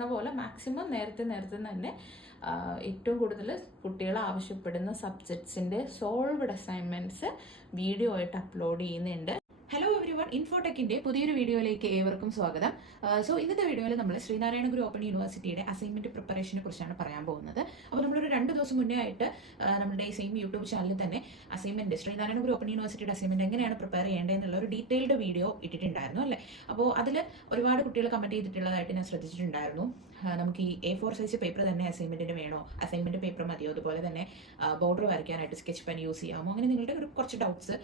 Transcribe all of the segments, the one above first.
പറ്റുന്ന പോലെ മാക്സിമം നേരത്തെ തന്നെ ഏറ്റവും കൂടുതൽ കുട്ടികൾ ആവശ്യപ്പെടുന്ന സബ്ജക്ട്സിൻ്റെ സോൾവ്ഡ് അസൈൻമെൻറ്റ്സ് വീഡിയോ ആയിട്ട് അപ്ലോഡ് ചെയ്യുന്നുണ്ട്. ഹലോ എവരിവൺ, ഇൻഫോടെക്കിന്റെ പുതിയൊരു വീഡിയോയിലേക്ക് ഏവർക്കും സ്വാഗതം. സോ ഇന്നത്തെ വീഡിയോയിൽ നമ്മൾ ശ്രീനാരായണ ഗുരു ഓപ്പൺ യൂണിവേഴ്സിറ്റിയുടെ അസൈൻമെന്റ് പ്രിപ്പറേഷനെ കുറിച്ചാണ് പറയാൻ പോകുന്നത്. അപ്പോൾ നമ്മളൊരു 2 ദിവസം മുന്നേ ആയിട്ട് നമ്മുടെ ഈ സെയിം യൂട്യൂബ് ചാനലിൽ തന്നെ അസൈൻമെന്റ് ശ്രീനാരായണ ഗുരു ഓപ്പൺ യൂണിവേഴ്സിറ്റിയുടെ അസൈൻമെന്റ് എങ്ങനെയാണ് പ്രിപ്പയർ ചെയ്യേണ്ടതെന്നുള്ള ഒരു ഡീറ്റെയിൽഡ് വീഡിയോ ഇട്ടിട്ടുണ്ടായിരുന്നു അല്ലേ. അപ്പോൾ അതിൽ ഒരുപാട് കുട്ടികൾ കമന്റ് ചെയ്തിട്ടുള്ളതായിട്ട് ഞാൻ ശ്രദ്ധിച്ചിട്ടുണ്ടായിരുന്നു. നമുക്ക് ഈ A4 സൈസ് പേപ്പർ തന്നെ അസൈൻമെന്റിന് വേണോ, അസൈൻമെന്റ് പേപ്പർ മതിയോ, അതുപോലെ തന്നെ ബോർഡർ വരയ്ക്കാനായിട്ട് സ്കെച്ച് പെൻ യൂസ് ചെയ്യാമോ, അങ്ങനെ നിങ്ങളുടെ ഒരു കുറച്ച് ഡൗട്ട്സ്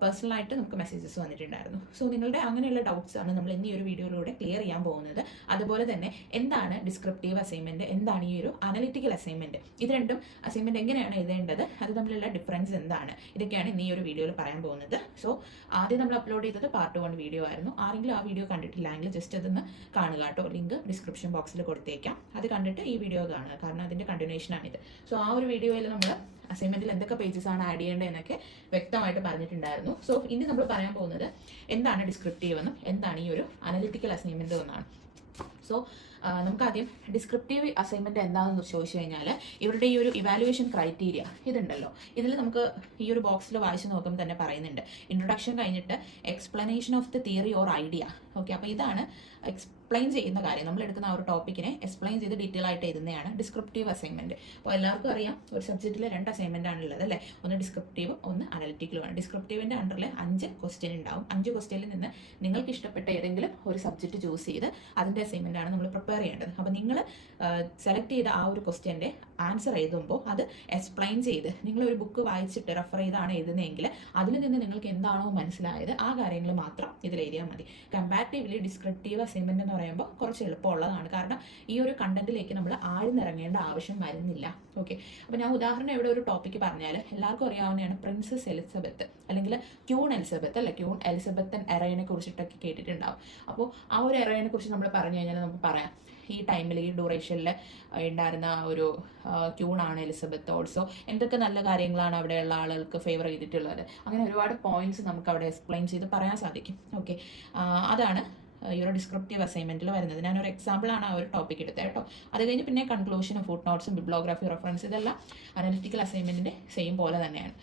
പേഴ്സണലായിട്ട് നമുക്ക് മെസ്സേജസ് വന്നിട്ടുണ്ടായിരുന്നു. സോ നിങ്ങളുടെ അങ്ങനെയുള്ള ഡൗട്ട്സ് ആണ് നമ്മൾ ഇന്ന് ഈ ഒരു വീഡിയോയിലൂടെ ക്ലിയർ ചെയ്യാൻ പോകുന്നത്. അതുപോലെ തന്നെ എന്താണ് ഡിസ്ക്രിപ്റ്റീവ് അസൈൻമെന്റ്, എന്താണ് ഈ ഒരു അനലിറ്റിക്കൽ അസൈൻമെന്റ്, ഇത് രണ്ടും അസൈൻമെന്റ് എങ്ങനെയാണ് എഴുതേണ്ടത്, അത് തമ്മിലുള്ള ഡിഫറൻസ് എന്താണ്, ഇതൊക്കെയാണ് ഇന്ന് ഈ ഒരു വീഡിയോയിൽ പറയാൻ പോകുന്നത്. സോ ആദ്യം നമ്മൾ അപ്ലോഡ് ചെയ്തത് പാർട്ട് 1 വീഡിയോ ആയിരുന്നു. ആരെങ്കിലും ആ വീഡിയോ കണ്ടിട്ടില്ലെങ്കിൽ ജസ്റ്റ് അതൊന്ന് കാണുക കേട്ടോ. ലിങ്ക് ഡിസ്ക്രിപ്ഷൻ ബോക്സിൽ കൊടുത്തേക്കാം. അത് കണ്ടിട്ട് ഈ വീഡിയോ കാണുക, കാരണം അതിന്റെ കണ്ടിന്യൂഷൻ ആണിത്. സോ ആ ഒരു വീഡിയോയിൽ നമ്മൾ അസൈൻമെന്റിൽ എന്തൊക്കെ പേജസ് ആണ് ആഡ് ചെയ്യേണ്ടത് എന്നൊക്കെ വ്യക്തമായിട്ട് പറഞ്ഞിട്ടുണ്ടായിരുന്നു. സോ ഇനി നമ്മൾ പറയാൻ പോകുന്നത് എന്താണ് ഡിസ്ക്രിപ്റ്റീവ് എന്നും എന്താണ് ഈ ഒരു അനലിറ്റിക്കൽ അസൈൻമെന്റ് എന്നാണ്. സോ നമുക്ക് ആദ്യം ഡിസ്ക്രിപ്റ്റീവ് അസൈൻമെന്റ് എന്താണെന്ന് ചോദിച്ചു കഴിഞ്ഞാൽ ഇവരുടെ ഈ ഒരു ഇവാലുവേഷൻ ക്രൈറ്റീരിയ ഇതുണ്ടല്ലോ. ഇതിൽ നമുക്ക് ഈ ഒരു ബോക്സിൽ വായിച്ച് നോക്കുമ്പോൾ തന്നെ പറയുന്നുണ്ട്, ഇൻട്രൊഡക്ഷൻ കഴിഞ്ഞിട്ട് explanation of the theory or idea. Okay, അപ്പോൾ ഇതാണ് എക്സ്പ്ലെയിൻ ചെയ്യുന്ന കാര്യം. നമ്മൾ എടുക്കുന്ന ആ ഒരു ടോപ്പിക്കിനെ എക്സ്പ്ലെയിൻ ചെയ്ത് ഡീറ്റെയിൽ ആയിട്ട് എഴുതുന്നതാണ് ഡിസ്ക്രിപ്റ്റീവ് അസൈൻമെന്റ്. അപ്പോൾ എല്ലാവർക്കും അറിയാം, ഒരു സബ്ജക്റ്റിൽ 2 അസൈൻമെന്റ് ആണുള്ളത് അല്ലേ. ഒന്ന് ഡിസ്ക്രിപ്റ്റീവും ഒന്ന് അനലിറ്റിക്കലുമാണ്. ഡിസ്ക്രിപ്റ്റീവിന്റെ അണ്ടറിൽ 5 ക്വസ്റ്റ്യൻ ഉണ്ടാവും. 5 ക്വസ്റ്റ്യനിൽ നിന്ന് നിങ്ങൾക്ക് ഇഷ്ടപ്പെട്ട ഏതെങ്കിലും ഒരു സബ്ജക്റ്റ് ചൂസ് ചെയ്ത് അതിന്റെ അസൈൻമെന്റ് ആണ് നമ്മൾ പ്രിപ്പയർ ചെയ്യേണ്ടത്. അപ്പോൾ നിങ്ങൾ സെലക്ട് ചെയ്ത ആ ഒരു ക്വസ്റ്റ്യന്റെ ആൻസർ എഴുതുമ്പോൾ അത് എക്സ്പ്ലെയിൻ ചെയ്ത്, നിങ്ങൾ ഒരു ബുക്ക് വായിച്ചിട്ട് റെഫർ ചെയ്താണ് എഴുതുന്നതെങ്കിൽ അതിൽ നിന്ന് നിങ്ങൾക്ക് എന്താണോ മനസ്സിലായത് ആ കാര്യങ്ങൾ മാത്രം ഇതിൽ എഴുതിയാൽ മതി. കമ്പാരിറ്റീവ്ലി ഡിസ്ക്രിപ്റ്റീവ് അസൈൻമെന്റ് എന്ന് പറയുമ്പോൾ കുറച്ച് എളുപ്പമുള്ളതാണ്, കാരണം ഈ ഒരു കണ്ടന്റിലേക്ക് നമ്മൾ ആഴ്ന്നിറങ്ങേണ്ട ആവശ്യം വരുന്നില്ല. ഓക്കെ, അപ്പോൾ ഞാൻ ഉദാഹരണം ഇവിടെ ഒരു ടോപ്പിക്ക് പറഞ്ഞാൽ എല്ലാവർക്കും അറിയാവുന്നതാണ് പ്രിൻസസ് എലിസബത്ത് അല്ലെങ്കിൽ ക്യൂൺ എലിസബത്ത് അല്ലെ. ക്യൂൺ എലിസബത്തൻ എറയെ കുറിച്ചിട്ടൊക്കെ കേട്ടിട്ടുണ്ടാവും. അപ്പോൾ ആ ഒരു എറയെ കുറിച്ച് നമ്മൾ പറഞ്ഞു കഴിഞ്ഞാൽ നമുക്ക് പറയാം, ഈ ടൈമിൽ ഈ ഡ്യൂറേഷനിൽ ഉണ്ടായിരുന്ന ഒരു ക്യൂണാണ് എലിസബത്ത്. ഓൾസോ എന്തൊക്കെ നല്ല കാര്യങ്ങളാണ് അവിടെയുള്ള ആളുകൾക്ക് ഫേവർ ചെയ്തിട്ടുള്ളത്, അങ്ങനെ ഒരുപാട് പോയിന്റ്സ് നമുക്ക് അവിടെ എക്സ്പ്ലെയിൻ ചെയ്ത് പറയാൻ സാധിക്കും. ഓക്കെ, അതാണ് ഈ ഒരു ഡിസ്ക്രിപ്റ്റീവ് അസൈൻമെന്റിൽ വരുന്നത്. ഞാനൊരു എക്സാമ്പിളാണ് ആ ഒരു ടോപ്പിക് എടുത്തത് കേട്ടോ. അത് കഴിഞ്ഞ് പിന്നെ കൺക്ലൂഷനും ഫുട് നോട്ട്സും ബിബ്ലോഗ്രാഫി റെഫറൻസ് ഇതെല്ലാം അനലിറ്റിക്കൽ അസൈൻമെന്റിന്റെ സെയിം പോലെ തന്നെയാണ്.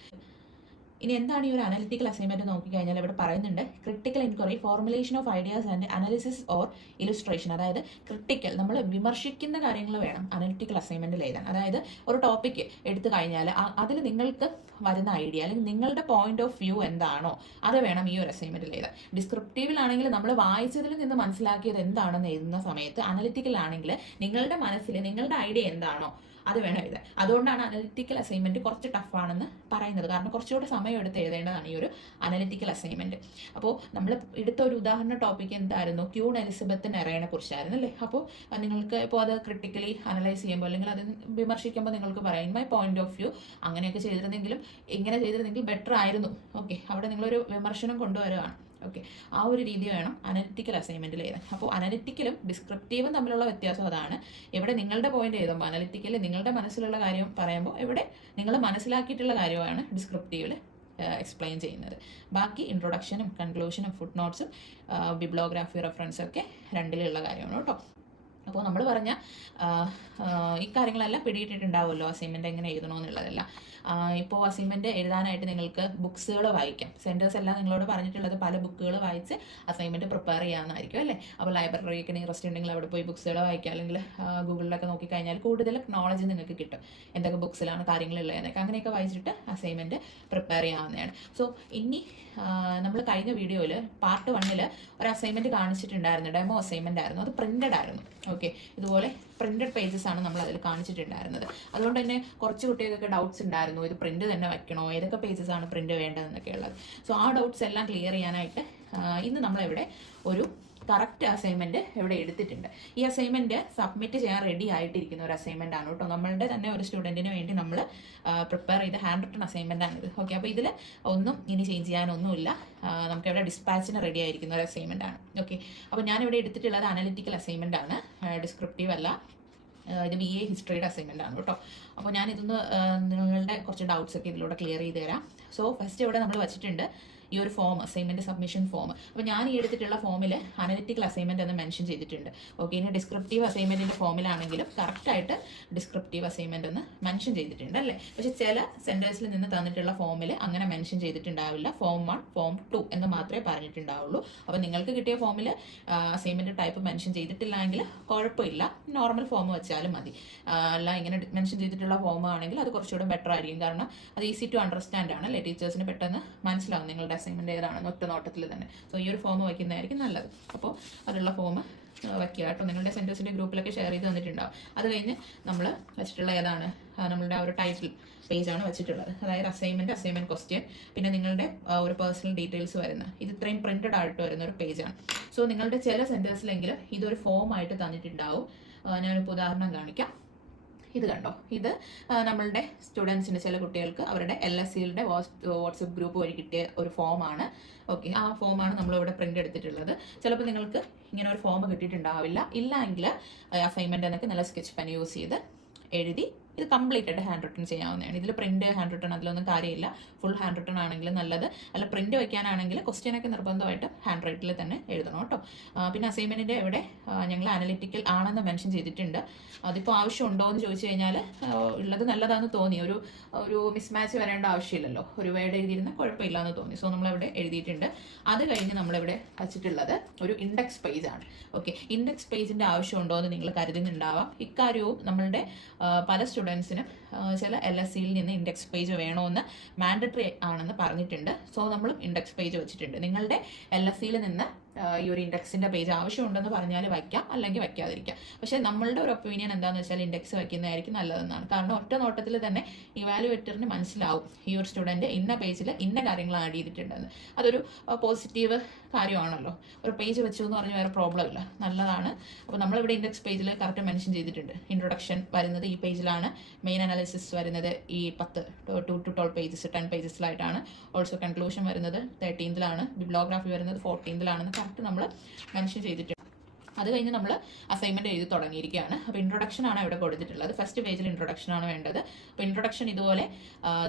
ഇനി എന്താണ് ഈ ഒരു അനലിറ്റിക്കൽ അസൈൻമെന്റ് നോക്കിക്കഴിഞ്ഞാൽ ഇവിടെ പറയുന്നുണ്ട്, critical enquiry, formulation of ideas and analysis or illustration. അതായത് ക്രിട്ടിക്കൽ, നമ്മൾ വിമർശിക്കുന്ന കാര്യങ്ങൾ വേണം അനലിറ്റിക്കൽ അസൈൻമെന്റിൽ എഴുതാൻ. അതായത് ഒരു ടോപ്പിക്ക് എടുത്തു കഴിഞ്ഞാൽ അതിൽ നിങ്ങൾക്ക് വരുന്ന ഐഡിയ അല്ലെങ്കിൽ നിങ്ങളുടെ പോയിന്റ് ഓഫ് വ്യൂ എന്താണോ അത് വേണം ഈ ഒരു അസൈൻമെന്റിൽ എഴുതാൻ. ഡിസ്ക്രിപ്റ്റീവിലാണെങ്കിൽ നമ്മൾ വായിച്ചതിൽ നിന്ന് മനസ്സിലാക്കിയത് എന്താണെന്ന് എഴുതുന്ന സമയത്ത്, അനലിറ്റിക്കലാണെങ്കിൽ നിങ്ങളുടെ മനസ്സിൽ നിങ്ങളുടെ ഐഡിയ എന്താണോ അത് വേണം എഴുതാൻ. അതുകൊണ്ടാണ് അനലിറ്റിക്കൽ അസൈൻമെന്റ് കുറച്ച് ടഫാണെന്ന് പറയുന്നത്, കാരണം കുറച്ചുകൂടെ സമയം എടുത്ത് എഴുതേണ്ടതാണ് ഈ ഒരു അനലിറ്റിക്കൽ അസൈൻമെന്റ്. അപ്പോൾ നമ്മൾ എടുത്ത ഒരു ഉദാഹരണ ടോപ്പിക് എന്തായിരുന്നു, ക്യൂൺ എലിസബത്തിൻ എറയെ കുറിച്ചായിരുന്നു അല്ലേ. അപ്പോൾ നിങ്ങൾക്ക് ഇപ്പോൾ അത് ക്രിട്ടിക്കലി അനലൈസ് ചെയ്യുമ്പോൾ അല്ലെങ്കിൽ അത് വിമർശിക്കുമ്പോൾ നിങ്ങൾക്ക് പറയാം, in my point of view അങ്ങനെയൊക്കെ ചെയ്തിരുന്നെങ്കിലും ഇങ്ങനെ ചെയ്തിരുന്നെങ്കിൽ ബെറ്റർ ആയിരുന്നു. ഓക്കെ, അവിടെ നിങ്ങളൊരു വിമർശനം കൊണ്ടുവരികയാണ്. ഓക്കെ, ആ ഒരു രീതി വേണം അനലിറ്റിക്കൽ അസൈൻമെന്റിൽ എഴുതാൻ. അപ്പോൾ അനലിറ്റിക്കലും ഡിസ്ക്രിപ്റ്റീവും തമ്മിലുള്ള വ്യത്യാസം അതാണ്. ഇവിടെ നിങ്ങളുടെ പോയിന്റ് എഴുതുമ്പോൾ അനലിറ്റിക്കൽ നിങ്ങളുടെ മനസ്സിലുള്ള കാര്യം പറയുമ്പോൾ, ഇവിടെ നിങ്ങൾ മനസ്സിലാക്കിയിട്ടുള്ള കാര്യമാണ് ഡിസ്ക്രിപ്റ്റീവിൽ എക്സ്പ്ലെയിൻ ചെയ്യുന്നത്. ബാക്കി ഇൻട്രൊഡക്ഷനും കൺക്ലൂഷനും ഫുട് നോട്ട്സും ബിബ്ലോഗ്രാഫി റെഫറൻസും ഒക്കെ 2ലുള്ള കാര്യമാണ് കേട്ടോ. അപ്പോൾ നമ്മൾ പറഞ്ഞ ഇക്കാര്യങ്ങളെല്ലാം പിടിയിട്ടിട്ടുണ്ടാവുമല്ലോ, അസൈൻമെന്റ് എങ്ങനെ എഴുതണമെന്നുള്ളതെല്ലാം. ഇപ്പോൾ അസൈൻമെന്റ് എഴുതാനായിട്ട് നിങ്ങൾക്ക് ബുക്സുകൾ വായിക്കാം. സെന്റേഴ്സ് എല്ലാം നിങ്ങളോട് പറഞ്ഞിട്ടുള്ളത് പല ബുക്കുകൾ വായിച്ച് അസൈൻമെന്റ് പ്രിപ്പയർ ചെയ്യാമെന്നായിരിക്കും അല്ലേ. അപ്പോൾ ലൈബ്രറിക്ക് നിയറസ്റ്റ് ഉണ്ടെങ്കിൽ അവിടെ പോയി ബുക്സുകൾ വായിക്കുക, അല്ലെങ്കിൽ ഗൂഗിളിലൊക്കെ നോക്കിക്കഴിഞ്ഞാൽ കൂടുതൽ നോളജ് നിങ്ങൾക്ക് കിട്ടും, എന്തൊക്കെ ബുക്സിലാണ് കാര്യങ്ങളുള്ളതെന്നൊക്കെ. അങ്ങനെയൊക്കെ വായിച്ചിട്ട് അസൈൻമെന്റ് പ്രിപ്പയർ ചെയ്യാവുന്നതാണ്. സോ ഇനി നമ്മൾ കഴിഞ്ഞ വീഡിയോയിൽ പാർട്ട് 1 ഒരു അസൈൻമെന്റ് കാണിച്ചിട്ടുണ്ടായിരുന്നു, ഡെമോ അസൈൻമെന്റ് ആയിരുന്നു. അത് പ്രിന്റഡ് ആയിരുന്നു. ഓക്കെ, ഇതുപോലെ പ്രിന്റഡ് പേജസ് ആണ് നമ്മൾ അതിൽ കാണിച്ചിട്ടുണ്ടായിരുന്നത്. അതുകൊണ്ട് തന്നെ കുറച്ച് കുട്ടികൾക്കൊക്കെ ഡൗട്ട്സ് ഉണ്ടായിരുന്നു, ഇത് പ്രിന്റ് തന്നെ വെക്കണോ, ഏതൊക്കെ പേജസ് ആണ് പ്രിന്റ് വേണ്ടതെന്നൊക്കെ ഉള്ളത്. സോ ആ ഡൗട്ട്സ് എല്ലാം ക്ലിയർ ചെയ്യാനായിട്ട് ഇന്ന് നമ്മളിവിടെ ഒരു കറക്റ്റ് അസൈൻമെന്റ് ഇവിടെ എടുത്തിട്ടുണ്ട്. ഈ അസൈൻമെന്റ് സബ്മിറ്റ് ചെയ്യാൻ റെഡി ആയിട്ടിരിക്കുന്ന ഒരു അസൈൻമെന്റ് ആണ് കേട്ടോ. നമ്മളുടെ തന്നെ ഒരു സ്റ്റുഡന്റിന് വേണ്ടി നമ്മൾ പ്രിപ്പയർ ചെയ്ത ഹാൻഡ് റിട്ടൺ അസൈൻമെന്റ് ആണിത്. ഓക്കെ, അപ്പോൾ ഇതിൽ ഒന്നും ഇനി ചേഞ്ച് ചെയ്യാനൊന്നുമില്ല. നമുക്ക് ഇവിടെ ഡിസ്പാച്ചിന് റെഡി ആയിരിക്കുന്ന ഒരു അസൈൻമെന്റ് ആണ്. ഓക്കെ, അപ്പോൾ ഞാനിവിടെ എടുത്തിട്ടുള്ളത് അനലിറ്റിക്കൽ അസൈൻമെന്റ് ആണ്, ഡിസ്ക്രിപ്റ്റീവ് അല്ല. ഇത് BA ഹിസ്റ്ററിയുടെ അസൈൻമെന്റ് ആണ് കേട്ടോ. അപ്പോൾ ഞാൻ ഇതൊന്ന് നിങ്ങളുടെ കുറച്ച് ഡൗട്ട്സ് ഒക്കെ ഇതിലൂടെ ക്ലിയർ ചെയ്ത് തരാം. സോ ഫസ്റ്റ് ഇവിടെ നമ്മൾ വെച്ചിട്ടുണ്ട് ഈ ഒരു ഫോം അസൈൻമെൻറ്റ് സബ്മിഷൻ ഫോം. അപ്പോൾ ഞാൻ ഈ എടുത്തിട്ടുള്ള ഫോമിൽ അനലിറ്റിക്കൽ അസൈൻമെൻറ്റ് എന്ന് മെൻഷൻ ചെയ്തിട്ടുണ്ട്. ഓക്കെ, ഇനി ഡിസ്ക്രിപ്റ്റീവ് അസൈൻമെൻറ്റിൻ്റെ ഫോമിലാണെങ്കിലും കറക്റ്റായിട്ട് ഡിസ്ക്രിപ്റ്റീവ് അസൈൻമെൻറ്റ് എന്ന് മെൻഷൻ ചെയ്തിട്ടുണ്ട് അല്ലേ. പക്ഷേ ചില സെൻറ്റേഴ്സിൽ നിന്ന് തന്നിട്ടുള്ള ഫോമിൽ അങ്ങനെ മെൻഷൻ ചെയ്തിട്ടുണ്ടാവില്ല. ഫോം 1, ഫോം 2 എന്ന് മാത്രമേ പറഞ്ഞിട്ടുണ്ടാവുള്ളൂ. അപ്പോൾ നിങ്ങൾക്ക് കിട്ടിയ ഫോമിൽ അസൈൻമെൻറ്റ് ടൈപ്പ് മെൻഷൻ ചെയ്തിട്ടില്ലെങ്കിൽ കുഴപ്പമില്ല, നോർമൽ ഫോം വെച്ചാലും മതി. അല്ല ഇങ്ങനെ മെൻഷൻ ചെയ്തിട്ടുള്ള ഫോം ആണെങ്കിൽ അത് കുറച്ചുകൂടെ ബെറ്റർ ആയിരിക്കും. കാരണം അത് ഈസി ടു അണ്ടർസ്റ്റാൻഡ് ആണ് അല്ലേ, ടീച്ചേഴ്സിന് പെട്ടെന്ന് മനസ്സിലാവും നിങ്ങളുടെ അസൈൻമെൻറ്റ് ഏതാണെന്ന് ഒറ്റ നോട്ടത്തിൽ തന്നെ. സോ ഈ ഒരു ഫോം വയ്ക്കുന്നതായിരിക്കും നല്ലത്. അപ്പോൾ അതിലുള്ള ഫോം വയ്ക്കുക കേട്ടോ. നിങ്ങളുടെ സെൻറ്റേഴ്സിൻ്റെ ഗ്രൂപ്പിലൊക്കെ ഷെയർ ചെയ്ത് തന്നിട്ടുണ്ടാവും. അത് കഴിഞ്ഞ് നമ്മൾ വെച്ചിട്ടുള്ള ഏതാണ്, നമ്മളുടെ ആ ഒരു ടൈറ്റിൽ പേജാണ് വെച്ചിട്ടുള്ളത്. അതായത് അസൈൻമെൻറ്റ് ക്വസ്റ്റ്യൻ, പിന്നെ നിങ്ങളുടെ ഒരു പേഴ്സണൽ ഡീറ്റെയിൽസ് വരുന്ന ഇത് ഇത്രയും പ്രിൻറ്റഡ് ആയിട്ട് വരുന്ന ഒരു പേജാണ്. സോ നിങ്ങളുടെ ചില സെൻറ്റേഴ്സിലെങ്കിലും ഇതൊരു ഫോം ആയിട്ട് തന്നിട്ടുണ്ടാവും. ഞാനിപ്പോൾ ഉദാഹരണം കാണിക്കാം. ഇത് കണ്ടോ, ഇത് നമ്മളുടെ സ്റ്റുഡൻസിന് ചില കുട്ടികൾക്ക് അവരുടെ LSCയുടെ വാട്സപ്പ് ഗ്രൂപ്പ് വഴി കിട്ടിയ ഒരു ഫോമാണ്. ഓക്കെ, ആ ഫോമാണ് നമ്മളിവിടെ പ്രിൻ്റ് എടുത്തിട്ടുള്ളത്. ചിലപ്പോൾ നിങ്ങൾക്ക് ഇങ്ങനെ ഒരു ഫോം കിട്ടിയിട്ടുണ്ടാവില്ല. ഇല്ല എങ്കിൽ അസൈൻമെൻറ്റ് എന്നൊക്കെ നല്ല സ്കെച്ച് പെൻ യൂസ് ചെയ്ത് എഴുതി ഇത് കംപ്ലീറ്റ് ആയിട്ട് ഹാൻഡ് റിട്ടൺ ചെയ്യാവുന്നതാണ്. ഇതിൽ പ്രിന്റ് ഹാൻഡ് റിട്ടൺ അതിലൊന്നും കാര്യമില്ല. ഫുൾ ഹാൻഡ് റിട്ടൺ ആണെങ്കിൽ നല്ലത്. അല്ല പ്രിന്റ് വയ്ക്കാനാണെങ്കിൽ ക്വസ്റ്റ്യനൊക്കെ നിർബന്ധമായിട്ട് ഹാൻഡ് റൈറ്റിൽ തന്നെ എഴുതണം കേട്ടോ. പിന്നെ അസൈൻമെന്റിന്റെ ഇവിടെ ഞങ്ങൾ അനലിറ്റിക്കൽ ആണെന്ന് മെൻഷൻ ചെയ്തിട്ടുണ്ട്. അതിപ്പോൾ ആവശ്യമുണ്ടോ എന്ന് ചോദിച്ചു കഴിഞ്ഞാൽ ഉള്ളത് നല്ലതാണെന്ന് തോന്നി. ഒരു മിസ്മാച്ച് വരേണ്ട ആവശ്യമില്ലല്ലോ. ഒരു വേർഡ് എഴുതിയിരുന്ന കുഴപ്പമില്ല എന്ന് തോന്നി. സോ നമ്മളിവിടെ എഴുതിയിട്ടുണ്ട്. അത് കഴിഞ്ഞ് നമ്മളിവിടെ വച്ചിട്ടുള്ളത് ഒരു ഇൻഡെക്സ് പേജ് ആണ്. ഓക്കെ, ഇൻഡെക്സ് പേജിന്റെ ആവശ്യമുണ്ടോ എന്ന് നിങ്ങൾ കരുതുന്നുണ്ടാവാം. ഇക്കാര്യവും നമ്മളുടെ പല സ്റ്റുഡൻസിനും ചില LSCയിൽ നിന്ന് ഇൻഡെക്സ് പേജ് വേണമെന്ന് മാൻഡറ്ററി ആണെന്ന് പറഞ്ഞിട്ടുണ്ട്. സോ നമ്മളും ഇൻഡെക്സ് പേജ് വെച്ചിട്ടുണ്ട്. നിങ്ങളുടെ LSCയിൽ നിന്ന് ഈ ഒരു ഇൻഡെക്സിന്റെ പേജ് ആവശ്യമുണ്ടെന്ന് പറഞ്ഞാൽ വയ്ക്കാം, അല്ലെങ്കിൽ വയ്ക്കാതിരിക്കാം. പക്ഷേ നമ്മളുടെ ഒരു ഒപ്പീനിയൻ എന്താണെന്ന് വെച്ചാൽ ഇൻഡെക്സ് വയ്ക്കുന്നതായിരിക്കും നല്ലതെന്നാണ്. കാരണം ഒറ്റ നോട്ടത്തിൽ തന്നെ ഇവാലുവേറ്ററിന് മനസ്സിലാവും ഈ ഒരു സ്റ്റുഡൻറ്റ് ഇന്ന പേജിൽ ഇന്ന കാര്യങ്ങൾ ആഡ് ചെയ്തിട്ടുണ്ടെന്ന്. അതൊരു പോസിറ്റീവ് കാര്യമാണല്ലോ. ഒരു പേജ് വെച്ചു എന്ന് പറഞ്ഞാൽ വേറെ പ്രോബ്ലം ഇല്ല, നല്ലതാണ്. അപ്പോൾ നമ്മളിവിടെ ഇൻഡെക്സ് പേജിൽ കറക്റ്റ് മെൻഷൻ ചെയ്തിട്ടുണ്ട്. ഇൻട്രൊഡക്ഷൻ വരുന്നത് ഈ പേജിലാണ്, മെയിൻ അനാലിസിസ് വരുന്നത് ഈ 2 to 12 പേജസ് 10 പേജസിലായിട്ടാണ്. ഓൾസോ കൺക്ലൂഷൻ വരുന്നത് 13th ബിബ്ലോഗ്രാഫി വരുന്നത് 14th കറക്റ്റ് നമ്മൾ മെൻഷൻ ചെയ്തിട്ടുണ്ട്. അത് കഴിഞ്ഞ് നമ്മൾ അസൈൻമെൻറ്റ് എഴുതി തുടങ്ങിയിരിക്കുകയാണ്. അപ്പോൾ ഇൻട്രൊഡക്ഷൻ ആണ് ഇവിടെ കൊടുത്തിട്ടുള്ളത്. ഫസ്റ്റ് പേജിൽ ഇൻട്രൊഡക്ഷൻ ആണ് വേണ്ടത്. അപ്പോൾ ഇൻട്രൊഡക്ഷൻ ഇതുപോലെ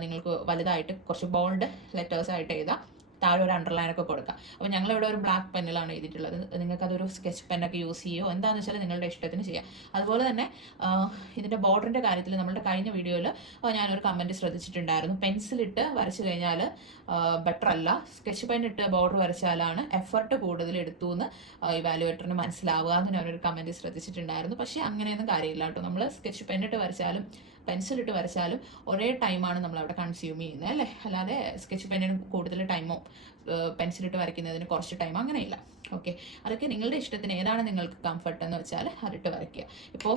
നിങ്ങൾക്ക് വലുതായിട്ട് കുറച്ച് ബോൾഡ് ലെറ്റേഴ്സ് ആയിട്ട് എഴുതാം. താഴെ ഒരു അണ്ടർലൈനൊക്കെ കൊടുക്കാം. അപ്പോൾ ഞങ്ങളിവിടെ ഒരു ബ്ലാക്ക് പെന്നിലാണ് എഴുതിയിട്ടുള്ളത്. നിങ്ങൾക്ക് അതൊരു സ്കെച്ച് പെന്നൊക്കെ യൂസ് ചെയ്യുമോ എന്താണെന്ന് വെച്ചാൽ നിങ്ങളുടെ ഇഷ്ടത്തിന് ചെയ്യാം. അതുപോലെ തന്നെ ഇതിൻ്റെ ബോർഡറിൻ്റെ കാര്യത്തിൽ നമ്മളുടെ കഴിഞ്ഞ വീഡിയോയിൽ ഞാനൊരു കമൻറ്റ് ശ്രദ്ധിച്ചിട്ടുണ്ടായിരുന്നു. പെൻസിലിട്ട് വരച്ചു കഴിഞ്ഞാൽ ബെറ്റർ അല്ല, സ്കെച്ച് പെന്നിട്ട് ബോർഡർ വരച്ചാലാണ് എഫർട്ട് കൂടുതൽ എടുത്തു എന്ന് ഇവാലുവേറ്ററിന് മനസ്സിലാവുക എന്ന് ഞാനൊരു കമൻറ്റ് ശ്രദ്ധിച്ചിട്ടുണ്ടായിരുന്നു. പക്ഷേ അങ്ങനെയൊന്നും കാര്യമില്ല കേട്ടോ. നമ്മൾ സ്കെച്ച് പെന്നിട്ട് വരച്ചാലും പെൻസിലിട്ട് വരച്ചാലും ഒരേ ടൈമാണ് നമ്മളവിടെ കൺസ്യൂം ചെയ്യുന്നത് അല്ലേ. അല്ലാതെ സ്കെച്ച് പെന്നിന് കൂടുതൽ ടൈമോ പെൻസിലിട്ട് വരയ്ക്കുന്നതിന് കുറച്ച് ടൈം അങ്ങനെയില്ല. ഓക്കെ, അതൊക്കെ നിങ്ങളുടെ ഇഷ്ടത്തിന് ഏതാണ് നിങ്ങൾക്ക് കംഫർട്ട് എന്ന് വെച്ചാൽ അതിട്ട് വരയ്ക്കുക. ഇപ്പോൾ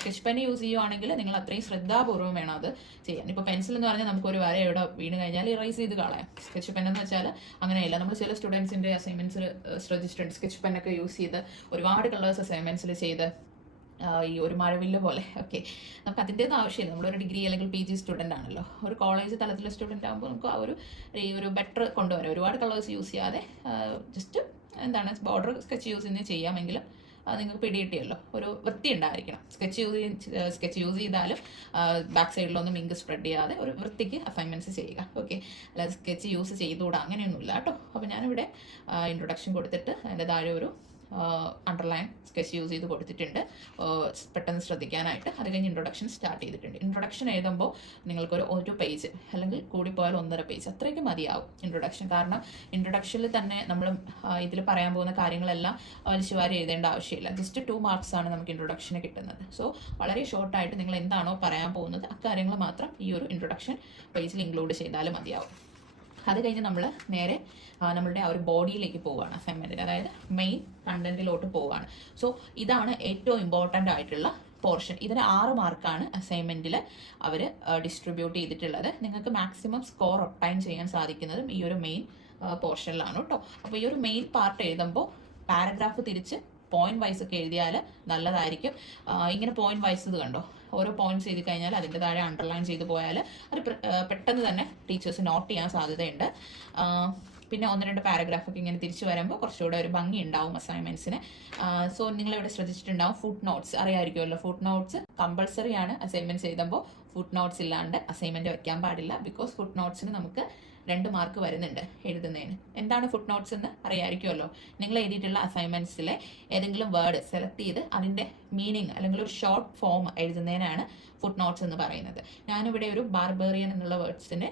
സ്കെച്ച് പെൻ യൂസ് ചെയ്യുവാണെങ്കിൽ നിങ്ങൾ അത്രയും ശ്രദ്ധാപൂർവ്വം വേണം അത് ചെയ്യാൻ. ഇപ്പോൾ പെൻസിൽ എന്ന് പറഞ്ഞാൽ നമുക്കൊരു വര എവിടെ വീണ് കഴിഞ്ഞാൽ ഇറേസ് ചെയ്ത് കളയാം. സ്കെച്ച് പെൻ എന്ന് വെച്ചാൽ അങ്ങനെയില്ല. നമ്മൾ ചില സ്റ്റുഡൻസിൻ്റെ അസൈൻമെൻറ്റ്സിൽ ശ്രദ്ധിച്ചിട്ടുണ്ട്, സ്കെച്ച് പെന്നൊക്കെ യൂസ് ചെയ്ത് ഒരുപാട് കളേഴ്സ് അസൈൻമെൻറ്റ്സിൽ ചെയ്ത് ഈ ഒരു മഴവില്ല് പോലെ. ഓക്കെ, നമുക്ക് അതിൻ്റെയൊന്നും ആവശ്യമില്ല. നമ്മളൊരു ഡിഗ്രി അല്ലെങ്കിൽ PG സ്റ്റുഡൻ്റ് ആണല്ലോ. ഒരു കോളേജ് തലത്തിലെ സ്റ്റുഡൻ്റ് ആകുമ്പോൾ നമുക്ക് ആ ഒരു ബെറ്റർ കൊണ്ടുവരാം. ഒരുപാട് കളേഴ്സ് യൂസ് ചെയ്യാതെ ജസ്റ്റ് ബോർഡർ സ്കെച്ച് യൂസ് ചെയ്യുന്നത് ചെയ്യാമെങ്കിലും നിങ്ങൾക്ക് പിടികിട്ടിയല്ലോ. ഒരു വൃത്തി ഉണ്ടായിരിക്കണം. സ്കെച്ച് യൂസ് ചെയ്താലും ബാക്ക് സൈഡിലൊന്നും ഇങ്ക് സ്പ്രെഡ് ചെയ്യാതെ ഒരു വൃത്തിക്ക് അസൈൻമെൻറ്റ്സ് ചെയ്യുക. ഓക്കെ, അല്ലാതെ സ്കെച്ച് യൂസ് ചെയ്തുകൂടാ അങ്ങനെയൊന്നുമില്ല കേട്ടോ. അപ്പോൾ ഞാനിവിടെ ഇൻട്രൊഡക്ഷൻ കൊടുത്തിട്ട് അതിൻ്റെ താഴെ ഒരു അണ്ടർലൈൻ സ്കെച്ച് യൂസ് ചെയ്ത് കൊടുത്തിട്ടുണ്ട് പെട്ടെന്ന് ശ്രദ്ധിക്കാനായിട്ട്. അത് കഴിഞ്ഞ് ഇൻട്രൊഡക്ഷൻ സ്റ്റാർട്ട് ചെയ്തിട്ടുണ്ട്. ഇൻട്രൊഡക്ഷൻ എഴുതുമ്പോൾ നിങ്ങൾക്കൊരു പേജ് അല്ലെങ്കിൽ കൂടിപ്പോയാൽ 1.5 പേജ് അത്രയ്ക്ക് മതിയാവും ഇൻട്രൊഡക്ഷൻ. കാരണം ഇൻട്രൊഡക്ഷനിൽ തന്നെ നമ്മൾ ഇതിൽ പറയാൻ പോകുന്ന കാര്യങ്ങളെല്ലാം വലിച്ചുവാരി എഴുതേണ്ട ആവശ്യമില്ല. ജസ്റ്റ് 2 marks ആണ് നമുക്ക് ഇൻട്രൊഡക്ഷന് കിട്ടുന്നത്. സോ വളരെ ഷോർട്ടായിട്ട് നിങ്ങൾ എന്താണോ പറയാൻ പോകുന്നത് അക്കാര്യങ്ങൾ മാത്രം ഈ ഒരു ഇൻട്രൊഡക്ഷൻ പേജിൽ ഇൻക്ലൂഡ് ചെയ്താലും മതിയാവും. അത് കഴിഞ്ഞ് നമ്മൾ നേരെ നമ്മളുടെ ആ ഒരു ബോഡിയിലേക്ക് പോവുകയാണ് അസൈൻമെൻറ്റിന്, അതായത് മെയിൻ കണ്ടന്റിലോട്ട് പോവുകയാണ്. സോ ഇതാണ് ഏറ്റവും ഇമ്പോർട്ടൻ്റ് ആയിട്ടുള്ള പോർഷൻ. ഇതിന് 6 മാർക്കാണ് അസൈൻമെൻറ്റിൽ അവർ ഡിസ്ട്രിബ്യൂട്ട് ചെയ്തിട്ടുള്ളത്. നിങ്ങൾക്ക് മാക്സിമം സ്കോർ ഒപ്റ്റൈൻ ചെയ്യാൻ സാധിക്കുന്നതും ഈ ഒരു മെയിൻ പോർഷനിലാണ് കേട്ടോ. അപ്പോൾ ഈ ഒരു മെയിൻ പാർട്ട് എഴുതുമ്പോൾ പാരഗ്രാഫ് തിരിച്ച് പോയിന്റ് വൈസ് ഒക്കെ എഴുതിയാൽ നല്ലതായിരിക്കും. ഇങ്ങനെ പോയിന്റ് വൈസ് ഇത് കണ്ടോ, ഓരോ പോയിന്റ്സ് എഴുതി കഴിഞ്ഞാൽ അതിൻ്റെ താഴെ അണ്ടർലൈൻ ചെയ്ത് പോയാൽ അത് പെട്ടെന്ന് തന്നെ ടീച്ചേഴ്സ് നോട്ട് ചെയ്യാൻ സാധ്യതയുണ്ട്. പിന്നെ 1-2 പാരഗ്രാഫൊക്കെ ഇങ്ങനെ തിരിച്ചു വരുമ്പോൾ കുറച്ചുകൂടെ ഒരു ഭംഗി ഉണ്ടാവും അസൈൻമെൻറ്റ്സിന്. സോ നിങ്ങളിവിടെ ശ്രദ്ധിച്ചിട്ടുണ്ടാവും ഫുട് നോട്ട്സ് അറിയാമായിരിക്കുമല്ലോ. ഫുട് നോട്ട്സ് കമ്പൾസറി ആണ് അസൈൻമെൻറ്റ്സ് എഴുതുമ്പോൾ. ഫുട് നോട്ട്സ് ഇല്ലാണ്ട് അസൈൻമെൻറ്റ് വയ്ക്കാൻ പാടില്ല. ബിക്കോസ് ഫുട് നോട്ട്സിന് നമുക്ക് 2 മാർക്ക് വരുന്നുണ്ട് എഴുതുന്നതിന്. എന്താണ് ഫുട് നോട്ട്സ് എന്ന് അറിയാമായിരിക്കുമല്ലോ. നിങ്ങൾ എഴുതിയിട്ടുള്ള അസൈൻമെന്റ്സിലെ ഏതെങ്കിലും വേർഡ് സെലക്ട് ചെയ്ത് അതിന്റെ മീനിങ് അല്ലെങ്കിൽ ഒരു ഷോർട്ട് ഫോം എഴുതുന്നതിനാണ് ഫുട് നോട്ട്സ് എന്ന് പറയുന്നത്. ഞാനിവിടെ ഒരു ബാർബേറിയൻ എന്നുള്ള വേർഡ്സിന്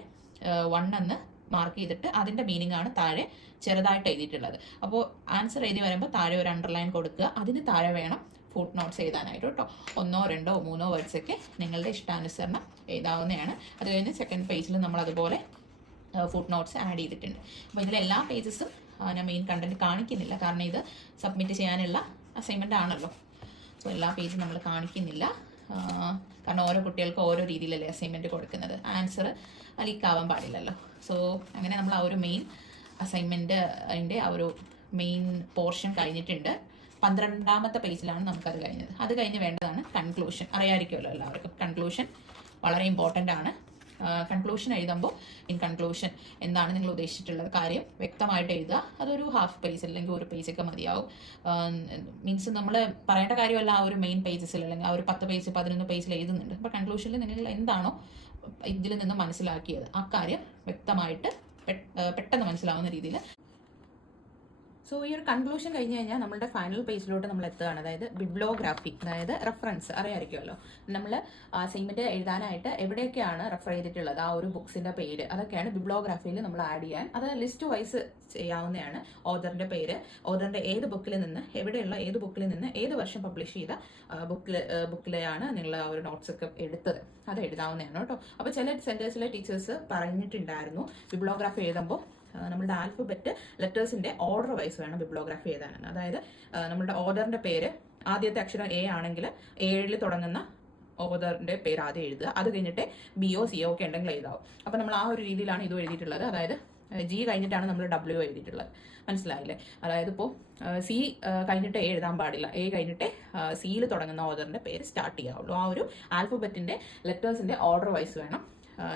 1 എന്ന് മാർക്ക് ചെയ്തിട്ട് അതിന്റെ മീനിങ് ആണ് താഴെ ചെറുതായിട്ട് എഴുതിയിട്ടുള്ളത്. അപ്പോൾ ആൻസർ എഴുതി വരുമ്പോൾ താഴെ ഒരു അണ്ടർലൈൻ കൊടുക്കുക. അതിന് താഴെ വേണം ഫുട് നോട്ട്സ് എഴുതാനായിട്ട് കേട്ടോ. 1, 2, 3 വേർഡ്സ് ഒക്കെ നിങ്ങളുടെ ഇഷ്ടാനുസരണം എഴുതാവുന്നതാണ്. അത് കഴിഞ്ഞ് സെക്കൻഡ് പേജിൽ നമ്മൾ അതുപോലെ ഫുട് നോട്ട്സ് ആഡ് ചെയ്തിട്ടുണ്ട്. അപ്പോൾ ഇതിലെ എല്ലാ പേജസും ഞാൻ മെയിൻ കണ്ടന്റ് കാണിക്കുന്നില്ല, കാരണം ഇത് സബ്മിറ്റ് ചെയ്യാനുള്ള അസൈൻമെന്റ് ആണല്ലോ. സോ എല്ലാ പേജും നമ്മൾ കാണിക്കുന്നില്ല, കാരണം ഓരോ കുട്ടികൾക്ക് ഓരോ രീതിയിലല്ലേ അസൈൻമെന്റ് കൊടുക്കുന്നത്. ആൻസർ ലീക്കാവാൻ പാടില്ലല്ലോ. സോ അങ്ങനെ നമ്മൾ ആ ഒരു മെയിൻ അസൈൻമെന്റ് അതിൻ്റെ ആ ഒരു മെയിൻ പോർഷൻ കഴിഞ്ഞിട്ടുണ്ട്. 12ാമത്തെ പേജിലാണ് നമുക്കത് കഴിഞ്ഞത്. അത് കഴിഞ്ഞ് വേണ്ടതാണ് കൺക്ലൂഷൻ. അറിയാമായിരിക്കുമല്ലോ എല്ലാവർക്കും. കൺക്ലൂഷൻ വളരെ ഇമ്പോർട്ടൻ്റ് ആണ്. കൺക്ലൂഷൻ എഴുതുമ്പോൾ ഇൻ കൺക്ലൂഷൻ എന്താണ് നിങ്ങൾ ഉദ്ദേശിച്ചിട്ടുള്ളത് കാര്യം വ്യക്തമായിട്ട് എഴുതുക. അതൊരു ഹാഫ് പേജ് അല്ലെങ്കിൽ ഒരു പേജൊക്കെ മതിയാവും. മീൻസ് നമ്മൾ പറയേണ്ട കാര്യമല്ല ആ ഒരു മെയിൻ പേജസിൽ, അല്ലെങ്കിൽ ആ ഒരു 10 പേജ് 11 പേജിൽ എഴുതുന്നുണ്ട്. അപ്പോൾ കൺക്ലൂഷനിൽ നിങ്ങൾ എന്താണോ ഇതിൽ നിന്ന് മനസ്സിലാക്കിയത് ആ കാര്യം വ്യക്തമായിട്ട് പെട്ടെന്ന് മനസ്സിലാവുന്ന രീതിയിൽ. സോ ഈ ഒരു കൺക്ലൂഷൻ കഴിഞ്ഞ് കഴിഞ്ഞാൽ നമ്മളുടെ ഫൈനൽ പേജിലോട്ട് നമ്മൾ എത്തുകയാണ്. അതായത് ബിബ്ലോഗ്രാഫി, അതായത് റെഫറൻസ് അറിയാമായിരിക്കുമല്ലോ. നമ്മൾ അസൈൻമെന്റ് എഴുതാനായിട്ട് എവിടെയൊക്കെയാണ് റെഫർ ചെയ്തിട്ടുള്ളത്, ആ ഒരു ബുക്സിന്റെ പേര്, അതൊക്കെയാണ് ബിബ്ലോഗ്രാഫിയിൽ നമ്മൾ ആഡ് ചെയ്യാൻ. അത് ലിസ്റ്റ് വൈസ് ചെയ്യാവുന്നതാണ്. ഓതറിന്റെ പേര്, ഓതറിന്റെ ഏത് ബുക്കിൽ നിന്ന്, എവിടെയുള്ള ഏത് ബുക്കിൽ നിന്ന്, ഏത് വർഷം പബ്ലിഷ് ചെയ്ത ബുക്കിലെയാണ് നിങ്ങൾ ആ ഒരു നോട്ട്സ് ഒക്കെ എടുത്തത്, അത് എഴുതാവുന്നതാണ് കേട്ടോ. അപ്പോൾ ചില സെന്റേഴ്സിലെ ടീച്ചേഴ്സ് പറഞ്ഞിട്ടുണ്ടായിരുന്നു ബിബ്ലോഗ്രാഫി എഴുതുമ്പോൾ നമ്മളുടെ ആൽഫബറ്റ് ലെറ്റേഴ്സിന്റെ ഓർഡർ വൈസ് വേണം ബിബ്ലോഗ്രാഫി എഴുതാനാണ്. അതായത് നമ്മളുടെ ഓർഡറിന്റെ പേര് ആദ്യത്തെ അക്ഷരം എ ആണെങ്കിൽ 7 തുടങ്ങുന്ന ഓർഡറിന്റെ പേര് ആദ്യം എഴുതുക. അത് കഴിഞ്ഞിട്ട് BO CO ഒക്കെ ഉണ്ടെങ്കിൽ എഴുതാവും. അപ്പോൾ നമ്മൾ ആ ഒരു രീതിയിലാണ് ഇത് എഴുതിയിട്ടുള്ളത്. അതായത് G കഴിഞ്ഞിട്ടാണ് നമ്മൾ W എഴുതിയിട്ടുള്ളത്. മനസ്സിലായില്ലേ? അതായത് ഇപ്പോൾ C കഴിഞ്ഞിട്ട് A എഴുതാൻ പാടില്ല, A കഴിഞ്ഞിട്ട് സിയിൽ തുടങ്ങുന്ന ഓർഡറിന്റെ പേര് സ്റ്റാർട്ട് ചെയ്യാവുള്ളൂ. ആ ഒരു ആൽഫബറ്റിന്റെ ലെറ്റേഴ്സിന്റെ ഓർഡർ വൈസ് വേണം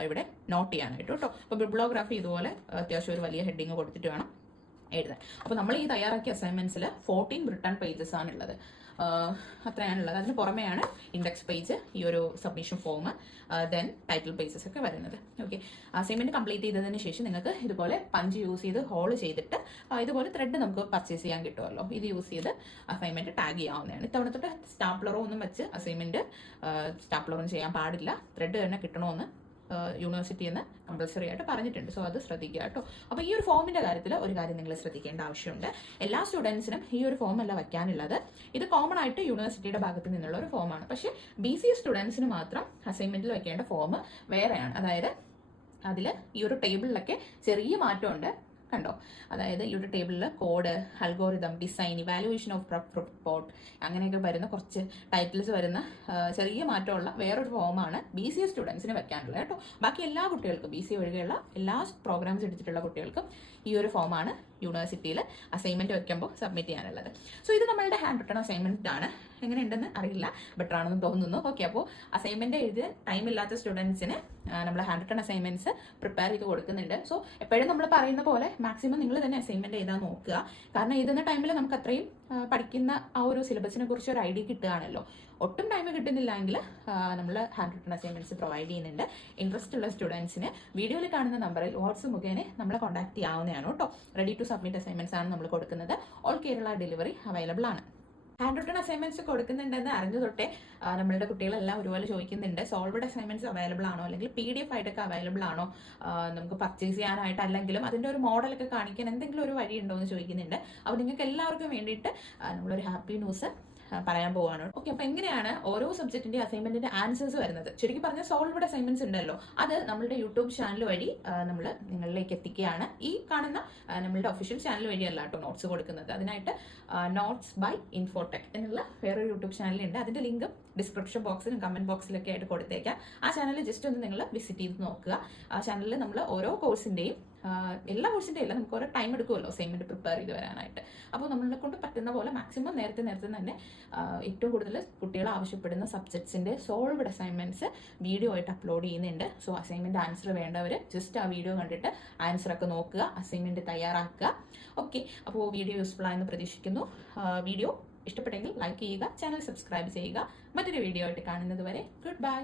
ഇവിടെ നോട്ട് ചെയ്യാനായിട്ട് കേട്ടോ. അപ്പോൾ ബിബ്ലോഗ്രാഫി ഇതുപോലെ അത്യാവശ്യം ഒരു വലിയ ഹെഡിങ് കൊടുത്തിട്ട് വേണം എഴുതാൻ. അപ്പോൾ നമ്മൾ ഈ തയ്യാറാക്കിയ അസൈൻമെന്റ്സിൽ 14 റിട്ടേൺ പേജസ് ആണുള്ളത്. അത്രയാണുള്ളത്. അതിന് പുറമെയാണ് ഇൻഡെക്സ് പേജ്, ഈ ഒരു submission form, then title pages ഒക്കെ വരുന്നത്. ഓക്കെ, അസൈൻമെന്റ് കംപ്ലീറ്റ് ചെയ്തതിന് ശേഷം നിങ്ങൾക്ക് ഇതുപോലെ പഞ്ച് യൂസ് ചെയ്ത് ഹോൾ ചെയ്തിട്ട് ഇതുപോലെ ത്രെഡ് നമുക്ക് പർച്ചേസ് ചെയ്യാൻ കിട്ടുമല്ലോ. ഇത് യൂസ് ചെയ്ത് അസൈൻമെന്റ് ടാഗ് ചെയ്യാവുന്നതാണ്. ഇത്തവണ തൊട്ട് സ്റ്റാപ്ലറോ ഒന്നും വെച്ച് അസൈൻമെന്റ് സ്റ്റാപ്ലറൊന്നും ചെയ്യാൻ പാടില്ല. ത്രെഡ് തന്നെ കിട്ടണമെന്ന് യൂണിവേഴ്സിറ്റിയിൽ നിന്ന് കമ്പൽസറി ആയിട്ട് പറഞ്ഞിട്ടുണ്ട്. സോ അത് ശ്രദ്ധിക്കുക കേട്ടോ. അപ്പോൾ ഈ ഒരു ഫോമിന്റെ കാര്യത്തിൽ ഒരു കാര്യം നിങ്ങൾ ശ്രദ്ധിക്കേണ്ട ആവശ്യമുണ്ട്. എല്ലാ സ്റ്റുഡൻസിനും ഈ ഒരു ഫോം അല്ല വയ്ക്കാനുള്ളത്. ഇത് കോമൺ ആയിട്ട് യൂണിവേഴ്സിറ്റിയുടെ ഭാഗത്ത് നിന്നുള്ള ഒരു ഫോമാണ്. പക്ഷേ BCA സ്റ്റുഡൻസിന് മാത്രം അസൈൻമെന്റിൽ വയ്ക്കേണ്ട ഫോം വേറെയാണ്. അതായത് അതിൽ ഈ ഒരു ടേബിളിലൊക്കെ ചെറിയ മാറ്റമുണ്ട്, കണ്ടോ? അതായത് ഈ ഒരു ടേബിളിൽ code, algorithm, design, evaluation of report അങ്ങനെയൊക്കെ വരുന്ന കുറച്ച് ടൈറ്റിൽസ് വരുന്ന ചെറിയ മാറ്റമുള്ള വേറൊരു ഫോമാണ് BCA സ്റ്റുഡൻസിന് വെക്കാനുള്ളത് കേട്ടോ. ബാക്കി എല്ലാ കുട്ടികൾക്കും, BCA ഒഴികെയുള്ള എല്ലാ പ്രോഗ്രാംസ് എടുത്തിട്ടുള്ള കുട്ടികൾക്കും ഈ ഒരു ഫോമാണ് യൂണിവേഴ്സിറ്റിയിൽ അസൈൻമെന്റ് വെക്കുമ്പോൾ സബ്മിറ്റ് ചെയ്യാനുള്ളത്. സോ ഇത് നമ്മളുടെ ഹാൻഡ് റിട്ടൺ അസൈൻമെന്റ് ആണ്. എങ്ങനെയുണ്ടെന്ന് അറിയില്ല, ബെറ്റർ ആണെന്ന് തോന്നുന്നു. ഓക്കെ, അപ്പോൾ അസൈൻമെന്റ് എഴുതി ടൈം ഇല്ലാത്ത സ്റ്റുഡൻസിന് നമ്മൾ ഹാൻഡ് റിട്ടൺ അസൈൻമെന്റ്സ് പ്രിപ്പയർ ചെയ്ത് കൊടുക്കുന്നുണ്ട്. സോ എപ്പോഴും നമ്മൾ പറയുന്ന പോലെ മാക്സിമം നിങ്ങൾ തന്നെ അസൈൻമെന്റ് എഴുതാൻ നോക്കുക. കാരണം എഴുതുന്ന ടൈമിൽ നമുക്ക് അത്രയും പഠിക്കുന്ന ആ ഒരു സിലബസിനെ കുറിച്ച് ഒരു ഐഡിയ കിട്ടുകയാണല്ലോ. ഒട്ടും ടൈം കിട്ടുന്നില്ല എങ്കിൽ നമ്മൾ ഹാൻഡ് റിട്ടൺ അസൈൻമെന്റ്സ് പ്രൊവൈഡ് ചെയ്യുന്നുണ്ട്. ഇൻട്രസ്റ്റ് ഉള്ള സ്റ്റുഡൻസിന് വീഡിയോയിൽ കാണുന്ന നമ്പറിൽ വാട്സ്ആപ്പ് മുഖേന നമ്മളെ കോൺടാക്ട് ചെയ്യാവുന്നതാണ് കേട്ടോ. റെഡി ടു സബ്മിറ്റ് അസൈൻമെന്റ്സ് ആണ് നമ്മൾ കൊടുക്കുന്നത്. ഓൾ കേരള ഡെലിവറി അവൈലബിൾ ആണ്. ഹാൻഡ് റിട്ടൺ അസൈൻമെന്റ്സ് കൊടുക്കുന്നുണ്ടെന്ന് അറിഞ്ഞു തൊട്ടേ നമ്മളുടെ കുട്ടികളെല്ലാം ഒരുപോലെ ചോദിക്കുന്നുണ്ട്, സോൾവഡ് അസൈൻമെന്റ്സ് അവൈലബിൾ ആണോ, അല്ലെങ്കിൽ PDF ആയിട്ടൊക്കെ അവൈലബിൾ ആണോ, നമുക്ക് പർച്ചേസ് ചെയ്യാനായിട്ട് അല്ലെങ്കിലും അതിൻ്റെ ഒരു മോഡലൊക്കെ കാണിക്കാൻ എന്തെങ്കിലും ഒരു വഴി ഉണ്ടോ എന്ന് ചോദിക്കുന്നുണ്ട്. അപ്പോൾ നിങ്ങൾക്ക് എല്ലാവർക്കും വേണ്ടിയിട്ട് നമ്മളൊരു ഹാപ്പി ന്യൂസ് പറയാൻ പോവാണ്. ഓക്കെ, അപ്പോൾ എങ്ങനെയാണ് ഓരോ സബ്ജക്റ്റിന്റെ അസൈൻമെന്റിന്റെ ആൻസേഴ്സ് വരുന്നത്? ശരിക്കും പറഞ്ഞാൽ സോൾവഡ് അസൈൻമെന്റ്സ് ഉണ്ടല്ലോ, അത് നമ്മളുടെ യൂട്യൂബ് ചാനൽ വഴി നമ്മൾ നിങ്ങളിലേക്ക് എത്തിക്കുകയാണ്. ഈ കാണുന്ന നമ്മളുടെ ഒഫീഷ്യൽ ചാനൽ വഴിയല്ല കേട്ടോ നോട്ട്സ് കൊടുക്കുന്നത്. അതിനായിട്ട് നോട്ട്സ് ബൈ ഇൻഫോടെക് എന്നുള്ള വേറൊരു യൂട്യൂബ് ചാനലുണ്ട്. അതിന്റെ ലിങ്ക് ഡിസ്ക്രിപ്ഷൻ ബോക്സിലും കമന്റ് ബോക്സിലൊക്കെ ആയിട്ട് കൊടുത്തേക്കാം. ആ ചാനൽ ജസ്റ്റ് ഒന്ന് നിങ്ങൾ വിസിറ്റ് ചെയ്ത് നോക്കുക. ആ ചാനലിൽ നമ്മൾ ഓരോ കോഴ്സിന്റെയും എല്ലാ കോഴ്സിൻ്റെയും അല്ല, നമുക്ക് ഓരോ ടൈം എടുക്കുമല്ലോ അസൈൻമെന്റ് പ്രിപ്പയർ ചെയ്ത് വരാനായിട്ട്. അപ്പോൾ നമ്മളെ കൊണ്ട് പറ്റുന്ന പോലെ മാക്സിമം നേരത്തെ തന്നെ ഏറ്റവും കൂടുതൽ കുട്ടികൾ ആവശ്യപ്പെടുന്ന സബ്ജക്ട്സിന്റെ സോൾവഡ് അസൈൻമെന്റ്സ് വീഡിയോ ആയിട്ട് അപ്ലോഡ് ചെയ്യുന്നുണ്ട്. സോ അസൈൻമെന്റ് ആൻസർ വേണ്ടവർ ജസ്റ്റ് ആ വീഡിയോ കണ്ടിട്ട് ആൻസർ ഒക്കെ നോക്കുക, അസൈൻമെന്റ് തയ്യാറാക്കുക. ഓക്കെ, അപ്പോൾ വീഡിയോ യൂസ്ഫുൾ ആയെന്ന് പ്രതീക്ഷിക്കുന്നു. വീഡിയോ ഇഷ്ടപ്പെട്ടെങ്കിൽ ലൈക്ക് ചെയ്യുക, ചാനൽ സബ്സ്ക്രൈബ് ചെയ്യുക. മറ്റൊരു വീഡിയോ ആയിട്ട് കാണുന്നത് വരെ ഗുഡ് ബൈ.